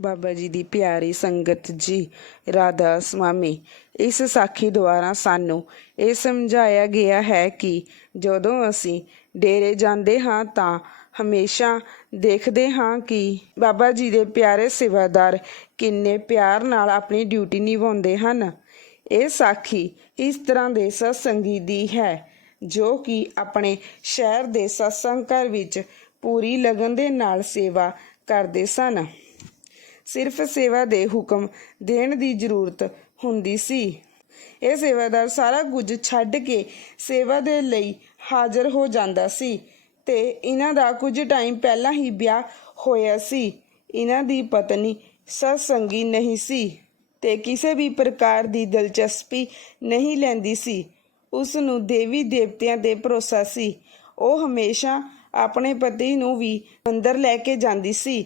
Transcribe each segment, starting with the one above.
ਬਾਬਾ ਜੀ ਦੀ ਪਿਆਰੀ ਸੰਗਤ ਜੀ, ਰਾਧਾ ਸੁਆਮੀ ਇਸ ਸਾਖੀ ਦੁਆਰਾ ਸਾਨੂੰ ਇਹ ਸਮਝਾਇਆ ਗਿਆ ਹੈ ਕਿ ਜਦੋਂ ਅਸੀਂ ਡੇਰੇ ਜਾਂਦੇ ਹਾਂ ਤਾਂ ਹਮੇਸ਼ਾ ਦੇਖਦੇ ਹਾਂ ਕਿ ਬਾਬਾ ਜੀ ਦੇ ਪਿਆਰੇ ਸੇਵਾਦਾਰ ਕਿੰਨੇ ਪਿਆਰ ਨਾਲ ਆਪਣੀ ਡਿਊਟੀ ਨਿਭਾਉਂਦੇ ਹਨ। ਇਹ ਸਾਖੀ ਇਸ ਤਰ੍ਹਾਂ ਦੇ ਸਤਸੰਗੀ ਦੀ ਹੈ, ਜੋ ਕਿ ਆਪਣੇ ਸ਼ਹਿਰ ਦੇ ਸਤਸੰਗ ਘਰ ਵਿੱਚ ਪੂਰੀ ਲਗਨ ਦੇ ਨਾਲ ਸੇਵਾ ਕਰਦੇ ਸਨ। ਸਿਰਫ ਸੇਵਾ ਦੇ ਹੁਕਮ ਦੇਣ ਦੀ ਜ਼ਰੂਰਤ ਹੁੰਦੀ ਸੀ। ਇਹ ਸੇਵਾਦਾਰ ਸਾਰਾ ਕੁਝ ਛੱਡ ਕੇ ਸੇਵਾ ਦੇ ਲਈ ਹਾਜ਼ਰ ਹੋ ਜਾਂਦਾ ਸੀ ਤੇ ਇਹਨਾਂ ਦਾ ਕੁਝ ਟਾਈਮ ਪਹਿਲਾਂ ਹੀ ਵਿਆਹ ਹੋਇਆ ਸੀ। ਇਹਨਾਂ ਦੀ ਪਤਨੀ ਸਤਸੰਗੀ ਨਹੀਂ ਸੀ ਤੇ ਕਿਸੇ ਵੀ ਪ੍ਰਕਾਰ ਦੀ ਦਿਲਚਸਪੀ ਨਹੀਂ ਲੈਂਦੀ ਸੀ। ਉਸ ਨੂੰ ਦੇਵੀ ਦੇਵਤਿਆਂ ਤੇ ਭਰੋਸਾ ਸੀ। ਉਹ ਹਮੇਸ਼ਾ ਆਪਣੇ ਪਤੀ ਨੂੰ ਵੀ ਅੰਦਰ ਲੈ ਕੇ ਜਾਂਦੀ ਸੀ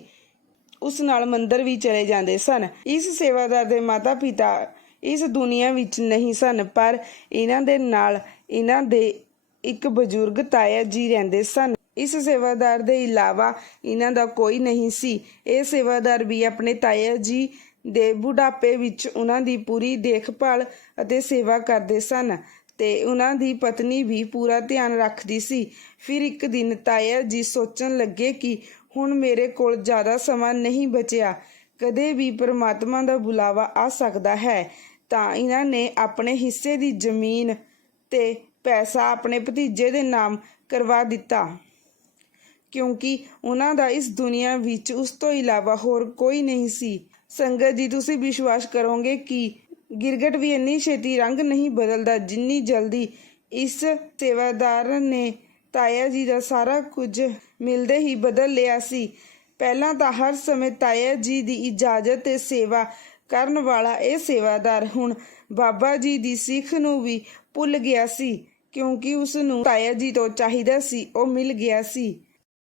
ਉਸ ਨਾਲ ਮੰਦਰ ਵੀ ਚਲੇ ਜਾਂਦੇ ਸਨ। ਇਸ ਸੇਵਾਦਾਰ ਦੇ ਮਾਤਾ ਪਿਤਾ ਇਸ ਦੁਨੀਆ ਵਿੱਚ ਨਹੀਂ ਸਨ, ਪਰ ਇਹਨਾਂ ਦੇ ਨਾਲ ਇਹਨਾਂ ਦੇ ਇੱਕ ਬਜ਼ੁਰਗ ਤਾਇਆ ਜੀ ਰਹਿੰਦੇ ਸਨ। ਇਸ ਸੇਵਾਦਾਰ ਦੇ ਇਲਾਵਾ ਇਹਨਾਂ ਦਾ ਕੋਈ ਨਹੀਂ ਸੀ। ਇਹ ਸੇਵਾਦਾਰ ਵੀ ਆਪਣੇ ਤਾਇਆ ਜੀ ਦੇ ਬੁਢਾਪੇ ਵਿੱਚ ਉਹਨਾਂ ਦੀ ਪੂਰੀ ਦੇਖਭਾਲ ਅਤੇ ਸੇਵਾ ਕਰਦੇ ਸਨ ਤੇ ਉਹਨਾਂ ਦੀ ਪਤਨੀ ਵੀ ਪੂਰਾ ਧਿਆਨ ਰੱਖਦੀ ਸੀ। ਫਿਰ ਇੱਕ ਦਿਨ ਤਾਇਆ ਜੀ ਸੋਚਣ ਲੱਗੇ ਕਿ ਹੁਣ ਮੇਰੇ ਕੋਲ ਜ਼ਿਆਦਾ ਸਮਾਂ ਨਹੀਂ ਬਚਿਆ। ਕਦੇ ਵੀ ਪਰਮਾਤਮਾ ਦਾ ਬੁਲਾਵਾ ਆ ਸਕਦਾ ਹੈ, ਤਾਂ ਇਹਨਾਂ ਨੇ ਆਪਣੇ ਹਿੱਸੇ ਦੀ ਜ਼ਮੀਨ ਤੇ ਪੈਸਾ ਆਪਣੇ ਭਤੀਜੇ ਦੇ ਨਾਮ ਕਰਵਾ ਦਿੱਤਾ। ਕਿਉਂਕਿ ਉਹਨਾਂ ਦਾ ਇਸ ਦੁਨੀਆ ਵਿੱਚ ਉਸ ਤੋਂ ਇਲਾਵਾ ਹੋਰ ਕੋਈ ਨਹੀਂ ਸੀ। ਸੰਗਤ ਜੀ, ਤੁਸੀਂ ਵਿਸ਼ਵਾਸ ਕਰੋਗੇ ਕਿ ਗਿਰਗਟ ਵੀ ਇੰਨੀ ਛੇਤੀ ਰੰਗ ਨਹੀਂ ਬਦਲਦਾ ਜਿੰਨੀ ਜਲਦੀ ਇਸ ਸੇਵਾਦਾਰ ਨੇ ਤਾਇਆ ਜੀ ਦਾ ਸਾਰਾ ਕੁਝ ਮਿਲਦੇ ਹੀ ਬਦਲ ਲਿਆ ਸੀ। ਪਹਿਲਾਂ ਤਾਂ ਹਰ ਸਮੇਂ ਤਾਇਆ ਜੀ ਦੀ ਇਜਾਜ਼ਤ ਤੇ ਸੇਵਾ ਕਰਨ ਵਾਲਾ ਇਹ ਸੇਵਾਦਾਰ ਹੁਣ ਬਾਬਾ ਜੀ ਦੀ ਸਿੱਖ ਨੂੰ ਵੀ ਭੁੱਲ ਗਿਆ ਸੀ, ਕਿਉਂਕਿ ਉਸ ਨੂੰ ਤਾਇਆ ਜੀ ਤੋਂ ਚਾਹੀਦਾ ਸੀ, ਉਹ ਮਿਲ ਗਿਆ ਸੀ।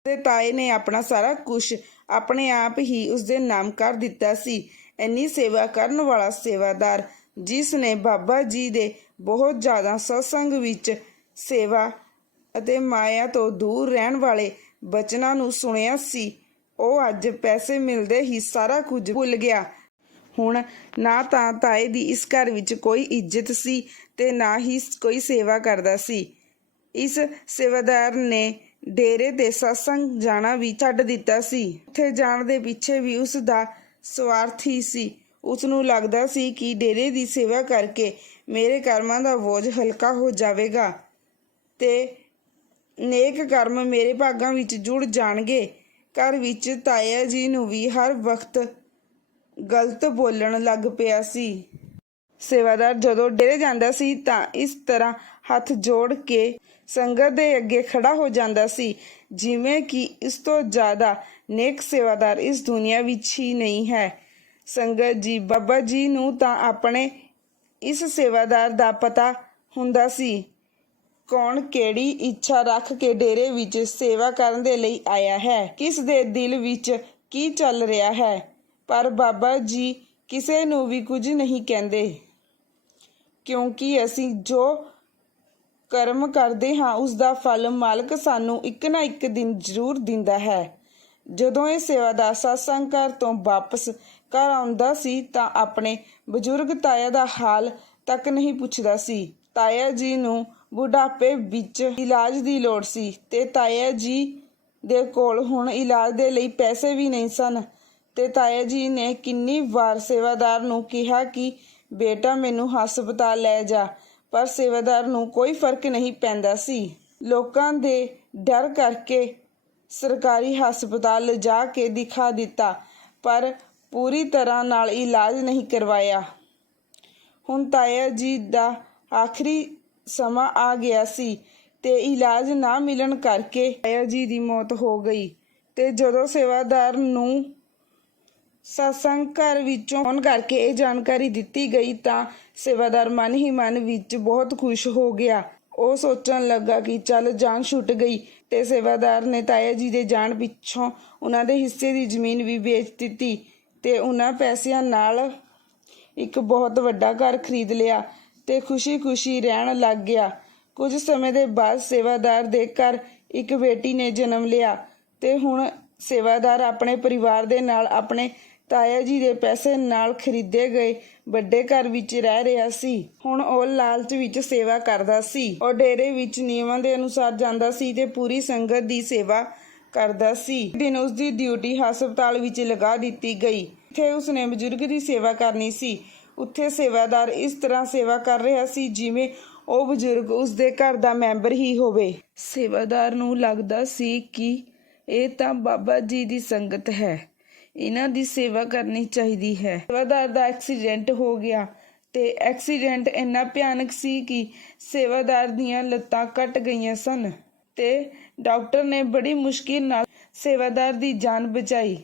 ਤੇ ਤਾਏ ਨੇ ਆਪਣਾ ਸਾਰਾ ਕੁਝ ਆਪਣੇ ਆਪ ਹੀ ਉਸ ਦੇ ਨਾਮ ਕਰ ਦਿੱਤਾ ਸੀ। ਇੰਨੀ ਸੇਵਾ ਕਰਨ ਵਾਲਾ ਸੇਵਾਦਾਰ, ਜਿਸ ਨੇ ਬਾਬਾ ਜੀ ਦੇ ਬਹੁਤ ਜ਼ਿਆਦਾ ਸਤਸੰਗ ਵਿੱਚ ਸੇਵਾ ਅਤੇ ਮਾਇਆ ਤੋਂ ਦੂਰ ਰਹਿਣ ਵਾਲੇ ਬਚਨਾਂ ਨੂੰ ਸੁਣਿਆ ਸੀ। ਉਹ ਅੱਜ ਪੈਸੇ ਮਿਲਦੇ ਹੀ ਸਾਰਾ ਕੁਝ ਭੁੱਲ ਗਿਆ। ਹੁਣ ਨਾ ਤਾਂ ਤਾਏ ਦੀ ਇਸ ਘਰ ਵਿੱਚ ਕੋਈ ਇੱਜ਼ਤ ਸੀ ਤੇ ਨਾ ਹੀ ਕੋਈ ਸੇਵਾ ਕਰਦਾ ਸੀ। ਇਸ ਸੇਵਾਦਾਰ ਨੇ ਡੇਰੇ ਤੇ ਸਤਸੰਗ ਜਾਣਾ ਵੀ ਛੱਡ ਦਿੱਤਾ ਸੀ। ਉੱਥੇ ਜਾਣ ਦੇ ਪਿੱਛੇ ਵੀ ਉਸ ਦਾ ਸਵਾਰਥ ਹੀ ਸੀ। ਉਸ ਨੂੰ ਲੱਗਦਾ ਸੀ ਕਿ ਡੇਰੇ ਦੀ ਸੇਵਾ ਕਰਕੇ ਮੇਰੇ ਕਰਮਾਂ ਦਾ ਬੋਝ ਹਲਕਾ ਹੋ ਜਾਵੇਗਾ ਤੇ ਨੇਕ ਕਰਮ ਮੇਰੇ ਭਾਗਾਂ ਵਿੱਚ ਜੁੜ ਜਾਣਗੇ। ਘਰ ਵਿੱਚ ਤਾਇਆ ਜੀ ਨੂੰ ਵੀ ਹਰ ਵਕਤ ਗਲਤ ਬੋਲਣ ਲੱਗ ਪਿਆ ਸੀ। ਸੇਵਾਦਾਰ ਜਦੋਂ ਡੇਰੇ ਜਾਂਦਾ ਸੀ ਤਾਂ ਇਸ ਤਰ੍ਹਾਂ ਹੱਥ ਜੋੜ ਕੇ ਸੰਗਤ ਦੇ ਅੱਗੇ ਖੜਾ ਹੋ ਜਾਂਦਾ ਸੀ। ਜਿਵੇਂ ਕਿ ਇਸ ਤੋਂ ਜ਼ਿਆਦਾ ਨੇਕ ਸੇਵਾਦਾਰ ਇਸ ਦੁਨੀਆ ਵਿੱਚ ਹੀ ਨਹੀਂ ਹੈ। ਸੰਗਤ ਜੀ, ਬਾਬਾ ਜੀ ਨੂੰ ਤਾਂ ਆਪਣੇ ਇਸ ਸੇਵਾਦਾਰ ਦਾ ਪਤਾ ਹੁੰਦਾ ਸੀ। ਕੌਣ ਕਿਹੜੀ ਇੱਛਾ ਰੱਖ ਕੇ ਡੇਰੇ ਵਿੱਚ ਸੇਵਾ ਕਰਨ ਦੇ ਲਈ ਆਇਆ ਹੈ? ਕਿਸ ਦੇ ਦਿਲ ਵਿੱਚ ਕੀ ਚੱਲ ਰਿਹਾ ਹੈ? ਪਰ ਬਾਬਾ ਜੀ ਕਿਸੇ ਨੂੰ ਵੀ ਕੁਝ ਨਹੀਂ ਕਹਿੰਦੇ। ਕਿਉਂਕਿ ਅਸੀਂ ਜੋ ਕਰਮ ਕਰਦੇ ਹਾਂ, ਉਸ ਦਾ ਫਲ ਮਾਲਕ ਸਾਨੂੰ ਇੱਕ ਨਾ ਇੱਕ ਦਿਨ ਜ਼ਰੂਰ ਦਿੰਦਾ ਹੈ। ਜਦੋਂ ਇਹ ਸੇਵਾਦਾਰ ਸਤਸੰਗ ਘਰ ਤੋਂ ਵਾਪਸ ਘਰ ਆਉਂਦਾ ਸੀ, ਤਾਂ ਆਪਣੇ ਬਜ਼ੁਰਗ ਤਾਇਆ ਦਾ ਹਾਲ ਤੱਕ ਨਹੀਂ ਪੁੱਛਦਾ ਸੀ। ਤਾਇਆ ਜੀ ਨੂੰ ਬੁਢਾਪੇ ਵਿੱਚ ਇਲਾਜ ਦੀ ਲੋੜ ਸੀ ਤੇ ਤਾਇਆ ਜੀ ਦੇ ਕੋਲ ਹੁਣ ਇਲਾਜ ਦੇ ਲਈ ਪੈਸੇ ਵੀ ਨਹੀਂ ਸਨ। ਤੇ ਤਾਇਆ ਜੀ ਨੇ ਕਿੰਨੀ ਵਾਰ ਸੇਵਾਦਾਰ ਨੂੰ ਕਿਹਾ ਕਿ, ਬੇਟਾ, ਮੈਨੂੰ ਹਸਪਤਾਲ ਲੈ ਜਾ। ਪਰ ਸੇਵਾਦਾਰ ਨੂੰ ਕੋਈ ਫ਼ਰਕ ਨਹੀਂ ਪੈਂਦਾ ਸੀ। ਲੋਕਾਂ ਦੇ ਡਰ ਕਰਕੇ ਸਰਕਾਰੀ ਹਸਪਤਾਲ ਲਿਜਾ ਕੇ ਦਿਖਾ ਦਿੱਤਾ, ਪਰ ਪੂਰੀ ਤਰ੍ਹਾਂ ਨਾਲ ਇਲਾਜ ਨਹੀਂ ਕਰਵਾਇਆ। ਹੁਣ ਤਾਇਆ ਜੀ ਦਾ ਆਖਰੀ ਸਮਾਂ ਆ ਗਿਆ ਸੀ ਤੇ ਇਲਾਜ ਨਾ ਮਿਲਣ ਕਰਕੇ ਤਾਇਆ ਜੀ ਦੀ ਮੌਤ ਹੋ ਗਈ। ਤੇ ਜਦੋਂ ਸੇਵਾਦਾਰ ਨੂੰ ਸਤਸੰਗ ਘਰ ਵਿੱਚੋਂ ਫੋਨ ਕਰਕੇ ਇਹ ਜਾਣਕਾਰੀ ਦਿੱਤੀ ਗਈ ਤਾਂ ਸੇਵਾਦਾਰ ਮਨ ਹੀ ਮਨ ਵਿੱਚ ਬਹੁਤ ਖੁਸ਼ ਹੋ ਗਿਆ। ਉਹ ਸੋਚਣ ਲੱਗਾ ਕਿ ਚੱਲ ਜਾਨ ਛੁੱਟ ਗਈ ਤੇ ਸੇਵਾਦਾਰ ਨੇ ਤਾਇਆ ਜੀ ਦੇ ਜਾਣ ਪਿੱਛੋਂ ਉਹਨਾਂ ਦੇ ਹਿੱਸੇ ਦੀ ਜ਼ਮੀਨ ਵੀ ਵੇਚ ਦਿੱਤੀ ਤੇ ਉਹਨਾਂ ਪੈਸਿਆਂ ਨਾਲ ਇੱਕ ਬਹੁਤ ਵੱਡਾ ਘਰ ਖਰੀਦ ਲਿਆ। ਤੇ ਖੁਸ਼ੀ-ਖੁਸ਼ੀ ਰਹਿਣ ਲੱਗ ਗਿਆ। ਕੁਝ ਸਮੇਂ ਦੇ ਬਾਅਦ ਸੇਵਾਦਾਰ ਦੇ ਘਰ ਇੱਕ ਬੇਟੀ ਨੇ ਜਨਮ ਲਿਆ ਤੇ ਹੁਣ ਸੇਵਾਦਾਰ ਆਪਣੇ ਪਰਿਵਾਰ ਦੇ ਨਾਲ ਆਪਣੇ ਤਾਇਆ ਜੀ ਦੇ ਪੈਸੇ ਨਾਲ ਖਰੀਦੇ ਗਏ ਵੱਡੇ ਘਰ ਵਿੱਚ ਰਹਿ ਰਿਹਾ ਸੀ। ਹੁਣ ਉਹ ਲਾਲਚ ਵਿੱਚ ਸੇਵਾ ਕਰਦਾ ਸੀ। ਉਹ ਡੇਰੇ ਵਿੱਚ ਨਿਯਮਾਂ ਦੇ ਅਨੁਸਾਰ ਜਾਂਦਾ ਸੀ ਤੇ ਪੂਰੀ ਸੰਗਤ ਦੀ ਸੇਵਾ ਕਰਦਾ ਸੀ। ਦਿਨ ਉਸ ਦੀ ਡਿਊਟੀ ਹਸਪਤਾਲ ਵਿੱਚ ਲਗਾ ਦਿੱਤੀ ਗਈ। ਇੱਥੇ ਉਸਨੇ ਬਜ਼ੁਰਗ ਦੀ ਸੇਵਾ ਕਰਨੀ ਸੀ। ਉੱਥੇ ਸੇਵਾਦਾਰ ਇਸ ਤਰ੍ਹਾਂ ਸੇਵਾ ਕਰ ਰਿਹਾ ਸੀ ਜਿਵੇਂ ਉਹ ਬਜ਼ੁਰਗ ਉਸ ਦੇ ਘਰ ਦਾ ਮੈਂਬਰ ਹੀ ਹੋਵੇ। ਸੇਵਾਦਾਰ ਨੂੰ ਲੱਗਦਾ ਸੀ ਕਿ ਇਹ ਤਾਂ ਬਾਬਾ ਜੀ ਦੀ ਸੰਗਤ ਹੈ। ਇਹਨਾਂ ਦੀ ਸੇਵਾ ਕਰਨੀ ਚਾਹੀਦੀ ਹੈ। ਸੇਵਾਦਾਰ ਦਾ ਐਕਸੀਡੈਂਟ ਹੋ ਗਿਆ ਤੇ ਐਕਸੀਡੈਂਟ ਇੰਨਾ ਭਿਆਨਕ ਸੀ ਕਿ ਸੇਵਾਦਾਰ ਦੀਆਂ ਲੱਤਾਂ ਕੱਟ ਗਈਆਂ ਸਨ ਤੇ ਡਾਕਟਰ ਨੇ ਬੜੀ ਮੁਸ਼ਕਿਲ ਨਾਲ ਸੇਵਾਦਾਰ ਦੀ ਜਾਨ ਬਚਾਈ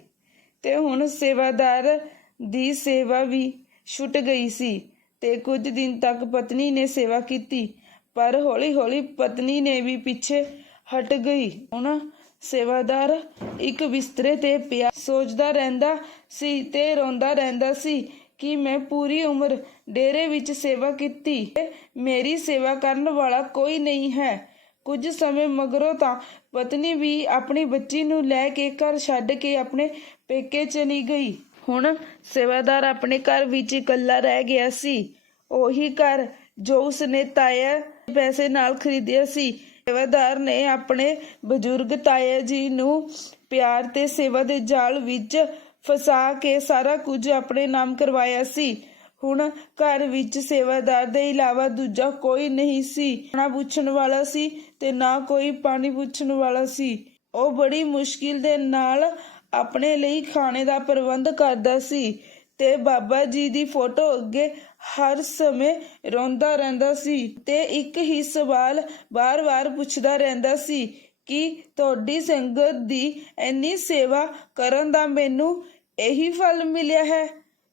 ਤੇ ਹੁਣ ਸੇਵਾਦਾਰ ਦੀ ਸੇਵਾ ਵੀ ਛੁੱਟ ਗਈ ਸੀ ਤੇ ਕੁਝ ਦਿਨ ਤੱਕ ਪਤਨੀ ਨੇ ਸੇਵਾ ਕੀਤੀ, ਪਰ ਹੌਲੀ-ਹੌਲੀ ਪਤਨੀ ਨੇ ਵੀ ਪਿੱਛੇ ਹਟ ਗਈ। ਹੁਣ ਸੇਵਾਦਾਰ ਇੱਕ ਬਿਸਤਰੇ ਤੇ ਪਿਆ ਸੋਚਦਾ ਰਹਿੰਦਾ ਸੀ ਤੇ ਰੋਂਦਾ ਰਹਿੰਦਾ ਸੀ ਕਿ ਮੈਂ ਪੂਰੀ ਉਮਰ ਡੇਰੇ ਵਿੱਚ ਸੇਵਾ ਕੀਤੀ। ਮੇਰੀ ਸੇਵਾ ਕਰਨ ਵਾਲਾ ਕੋਈ ਨਹੀਂ ਹੈ। ਕੁਝ ਸਮੇਂ ਮਗਰੋਂ ਤਾਂ ਪਤਨੀ ਵੀ ਆਪਣੀ ਬੱਚੀ ਨੂੰ ਲੈ ਕੇ ਘਰ ਛੱਡ ਕੇ ਆਪਣੇ ਪੇਕੇ ਚਲੀ ਗਈ। ਹੁਣ ਸੇਵਾਦਾਰ ਆਪਣੇ ਘਰ ਵਿੱਚ ਇਕੱਲਾ ਰਹਿ ਗਿਆ ਸੀ। ਉਹੀ ਘਰ ਜੋ ਉਸਨੇ ਤਾਇਆ ਪੈਸੇ ਨਾਲ ਖਰੀਦਿਆ ਸੀ। ਸੇਵਾਦਾਰ ਨੇ ਆਪਣੇ ਬਜ਼ੁਰਗ ਤਾਇਆ ਜੀ ਨੂੰ ਪਿਆਰ ਤੇ ਸੇਵਾ ਦੇ ਜਾਲ ਵਿੱਚ ਫਸਾ ਕੇ ਸਾਰਾ ਕੁਝ ਆਪਣੇ ਨਾਮ ਕਰਵਾਇਆ ਸੀ। ਹੁਣ ਘਰ ਵਿੱਚ ਸੇਵਾਦਾਰ ਦੇ ਇਲਾਵਾ ਦੂਜਾ ਕੋਈ ਨਹੀਂ ਸੀ। ਖਾਣਾ ਪੁੱਛਣ ਵਾਲਾ ਸੀ ਤੇ ਨਾ ਕੋਈ ਪਾਣੀ ਪੁੱਛਣ ਵਾਲਾ ਸੀ। ਉਹ ਬੜੀ ਮੁਸ਼ਕਿਲ ਦੇ ਨਾਲ ਆਪਣੇ ਲਈ ਖਾਣੇ ਦਾ ਪ੍ਰਬੰਧ ਕਰਦਾ ਸੀ ਤੇ ਬਾਬਾ ਜੀ ਦੀ ਫੋਟੋ ਅੱਗੇ ਹਰ ਸਮੇਂ ਰੋਂਦਾ ਰਹਿੰਦਾ ਸੀ ਤੇ ਇੱਕ ਹੀ ਸਵਾਲ ਬਾਰ-ਬਾਰ ਪੁੱਛਦਾ ਰਹਿੰਦਾ ਸੀ ਕਿ ਤੁਹਾਡੀ ਸੰਗਤ ਦੀ ਇੰਨੀ ਸੇਵਾ ਕਰਨ ਦਾ ਮੈਨੂੰ ਇਹੀ ਫਲ ਮਿਲਿਆ ਹੈ?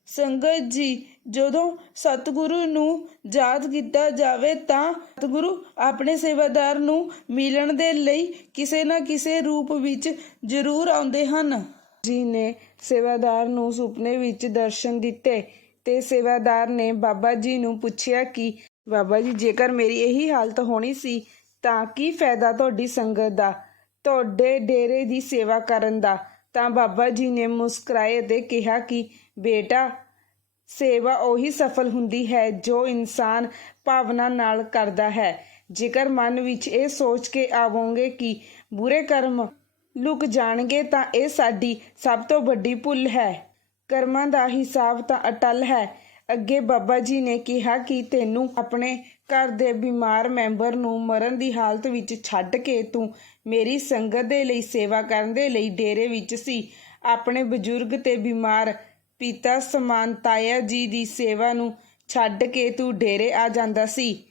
ਸੰਗਤ ਜੀ ਜਦੋਂ ਸਤਿਗੁਰੂ ਨੂੰ ਯਾਦ ਕੀਤਾ ਜਾਵੇ ਤਾਂ ਸਤਿਗੁਰੂ ਆਪਣੇ ਸੇਵਾਦਾਰ ਨੂੰ ਮਿਲਣ ਦੇ ਲਈ ਕਿਸੇ ਨਾ ਕਿਸੇ ਰੂਪ ਵਿੱਚ ਜ਼ਰੂਰ ਆਉਂਦੇ ਹਨ। ਜੀ ਨੇ ਸੇਵਾਦਾਰ ਨੂੰ ਸੁਪਨੇ ਵਿੱਚ ਦਰਸ਼ਨ ਦਿੱਤੇ ਤੇ ਸੇਵਾਦਾਰ ਨੇ ਬਾਬਾ ਜੀ ਨੂੰ ਪੁੱਛਿਆ ਕਿ, ਬਾਬਾ ਜੀ, ਜੇਕਰ ਮੇਰੀ ਇਹੀ ਹਾਲਤ ਹੋਣੀ ਸੀ, ਤਾਂ ਕੀ ਫਾਇਦਾ ਤੁਹਾਡੀ ਸੰਗਤ ਦਾ? ਤੁਹਾਡੇ ਡੇਰੇ ਦੀ ਸੇਵਾ ਕਰਨ ਦਾ। ਤਾਂ ਬਾਬਾ ਜੀ ਨੇ ਮੁਸਕਰਾਏ ਤੇ ਕਿਹਾ ਕਿ, ਬੇਟਾ ਸੇਵਾ ਉਹੀ ਸਫਲ ਹੁੰਦੀ ਹੈ ਜੋ ਇਨਸਾਨ ਭਾਵਨਾ ਨਾਲ ਕਰਦਾ ਹੈ। ਜੇਕਰ ਮਨ ਵਿੱਚ ਇਹ ਸੋਚ ਕੇ ਆਵੋਗੇ ਕਿ ਬੁਰੇ ਕਰਮ ਲੁਕ ਜਾਣਗੇ ਤਾਂ ਇਹ ਸਾਡੀ ਸਭ ਤੋਂ ਵੱਡੀ ਭੁੱਲ ਹੈ। ਕਰਮਾਂ ਦਾ ਹਿਸਾਬ ਤਾਂ ਅਟਲ ਹੈ। ਅੱਗੇ ਬਾਬਾ ਜੀ ਨੇ ਕਿਹਾ ਕਿ ਤੈਨੂੰ ਆਪਣੇ ਘਰ ਦੇ ਬਿਮਾਰ ਮੈਂਬਰ ਨੂੰ ਮਰਨ ਦੀ ਹਾਲਤ ਵਿੱਚ ਛੱਡ ਕੇ ਤੂੰ ਮੇਰੀ ਸੰਗਤ ਦੇ ਲਈ ਸੇਵਾ ਕਰਨ ਦੇ ਲਈ ਡੇਰੇ ਵਿੱਚ ਸੀ। ਆਪਣੇ ਬਜ਼ੁਰਗ ਤੇ ਬਿਮਾਰ ਪਿਤਾ ਸਮਾਨ ਤਾਇਆ ਜੀ ਦੀ ਸੇਵਾ ਨੂੰ ਛੱਡ ਕੇ ਤੂੰ ਡੇਰੇ ਆ ਜਾਂਦਾ ਸੀ।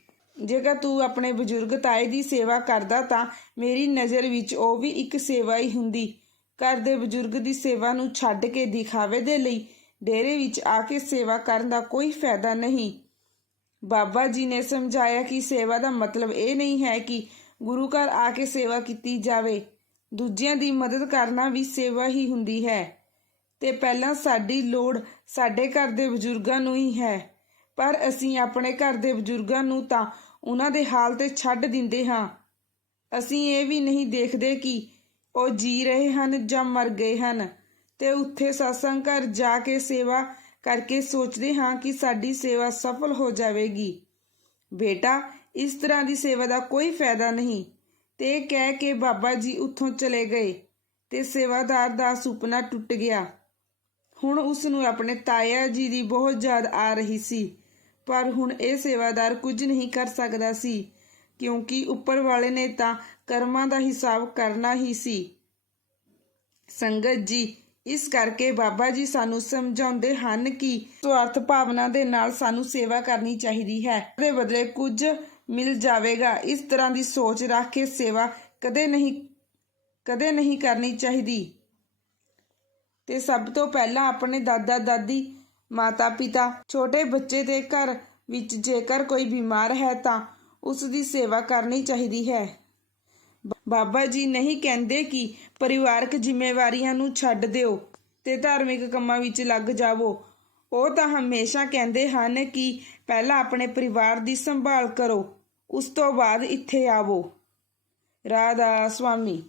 ਜੇਕਰ ਤੂੰ ਆਪਣੇ ਬਜ਼ੁਰਗ ਤਾਏ ਦੀ ਸੇਵਾ ਕਰਦਾ ਤਾਂ ਮੇਰੀ ਨਜ਼ਰ ਵਿੱਚ ਉਹ ਵੀ ਇੱਕ ਸੇਵਾ ਹੀ ਹੁੰਦੀ। ਘਰ ਦੇ ਬਜ਼ੁਰਗ ਦੀ ਸੇਵਾ ਨੂੰ ਛੱਡ ਕੇ ਦਿਖਾਵੇ ਦੇ ਲਈ ਡੇਰੇ ਵਿੱਚ ਆ ਕੇ ਸੇਵਾ ਕਰਨ ਦਾ ਕੋਈ ਫਾਇਦਾ ਨਹੀਂ। ਬਾਬਾ ਜੀ ਨੇ ਸਮਝਾਇਆ ਕਿ ਸੇਵਾ ਦਾ ਮਤਲਬ ਇਹ ਨਹੀਂ ਹੈ ਕਿ ਗੁਰੂ ਘਰ ਆ ਕੇ ਸੇਵਾ ਕੀਤੀ ਜਾਵੇ। ਦੂਜਿਆਂ ਦੀ ਮਦਦ ਕਰਨਾ ਵੀ ਸੇਵਾ ਹੀ ਹੁੰਦੀ ਹੈ। ਤੇ ਪਹਿਲਾਂ ਸਾਡੀ ਲੋੜ ਸਾਡੇ ਘਰ ਦੇ ਬਜ਼ੁਰਗਾਂ ਨੂੰ ਹੀ ਹੈ। ਪਰ ਅਸੀਂ ਆਪਣੇ ਘਰ ਦੇ ਬਜ਼ੁਰਗਾਂ ਨੂੰ ਤਾਂ ਉਹਨਾਂ ਦੇ ਹਾਲ ਤੇ ਛੱਡ ਦਿੰਦੇ ਹਾਂ। ਅਸੀਂ ਇਹ ਵੀ ਨਹੀਂ ਦੇਖਦੇ ਕਿ ਉਹ ਜੀ ਰਹੇ ਹਨ ਜਾਂ ਮਰ ਗਏ ਹਨ। ਤੇ ਉੱਥੇ satsang ਘਰ ਜਾ ਕੇ ਸੇਵਾ ਕਰਕੇ ਸੋਚਦੇ ਹਾਂ ਕਿ ਸਾਡੀ ਸੇਵਾ ਸਫਲ ਹੋ ਜਾਵੇਗੀ। ਬੇਟਾ, ਇਸ ਤਰ੍ਹਾਂ ਦੀ ਸੇਵਾ ਦਾ ਕੋਈ ਫਾਇਦਾ ਨਹੀਂ। ਤੇ ਇਹ ਕਹਿ ਕੇ ਬਾਬਾ ਜੀ ਉੱਥੋਂ ਚਲੇ ਗਏ ਤੇ ਸੇਵਾਦਾਰ ਦਾ ਸੁਪਨਾ ਟੁੱਟ ਗਿਆ। ਹੁਣ ਉਸ ਨੂੰ ਆਪਣੇ ਤਾਇਆ ਜੀ ਦੀ ਬਹੁਤ ਯਾਦ ਆ ਰਹੀ ਸੀ। ਪਰ ਹੁਣ ਇਹ ਸੇਵਾਦਾਰ ਕੁਝ ਨਹੀਂ ਕਰ ਸਕਦਾ ਸੀ, ਕਿਉਂਕਿ ਉੱਪਰ ਵਾਲੇ ਨੇ ਤਾਂ ਕਰਮਾਂ ਦਾ ਹਿਸਾਬ ਕਰਨਾ ਹੀ ਸੀ। ਸੰਗਤ ਜੀ, ਇਸ ਕਰਕੇ ਬਾਬਾ ਜੀ ਸਾਨੂੰ ਸਮਝਾਉਂਦੇ ਹਨ ਕਿ ਸਵਾਰਥ ਭਾਵਨਾ ਦੇ ਨਾਲ ਸਾਨੂੰ ਸੇਵਾ ਕਰਨੀ ਚਾਹੀਦੀ ਹੈ। ਦੇ ਬਦਲੇ ਕੁਝ ਮਿਲ ਜਾਵੇਗਾ। ਇਸ ਤਰ੍ਹਾਂ ਦੀ ਸੋਚ ਰੱਖ ਕੇ ਸੇਵਾ ਕਦੇ ਨਹੀਂ ਕਦੇ ਨਹੀਂ ਕਰਨੀ ਚਾਹੀਦੀ। ਤੇ ਸਭ ਤੋਂ ਪਹਿਲਾਂ ਆਪਣੇ ਦਾਦਾ ਦਾਦੀ, ਮਾਤਾ ਪਿਤਾ, ਛੋਟੇ ਬੱਚੇ ਦੇ ਘਰ ਵਿੱਚ ਜੇਕਰ ਕੋਈ ਬਿਮਾਰ ਹੈ ਤਾਂ ਉਸ ਦੀ ਸੇਵਾ ਕਰਨੀ ਚਾਹੀਦੀ ਹੈ। ਬ- ਬਾਬਾ ਜੀ ਨਹੀਂ ਕਹਿੰਦੇ ਕਿ ਪਰਿਵਾਰਕ ਜ਼ਿੰਮੇਵਾਰੀਆਂ ਨੂੰ ਛੱਡ ਦਿਓ ਤੇ ਧਾਰਮਿਕ ਕੰਮਾਂ ਵਿੱਚ ਲੱਗ ਜਾਵੋ। ਉਹ ਤਾਂ ਹਮੇਸ਼ਾ ਕਹਿੰਦੇ ਹਨ ਕਿ ਪਹਿਲਾਂ ਆਪਣੇ ਪਰਿਵਾਰ ਦੀ ਸੰਭਾਲ ਕਰੋ, ਉਸ ਤੋਂ ਬਾਅਦ ਇੱਥੇ ਆਵੋ। ਰਾਧਾ ਸੁਆਮੀ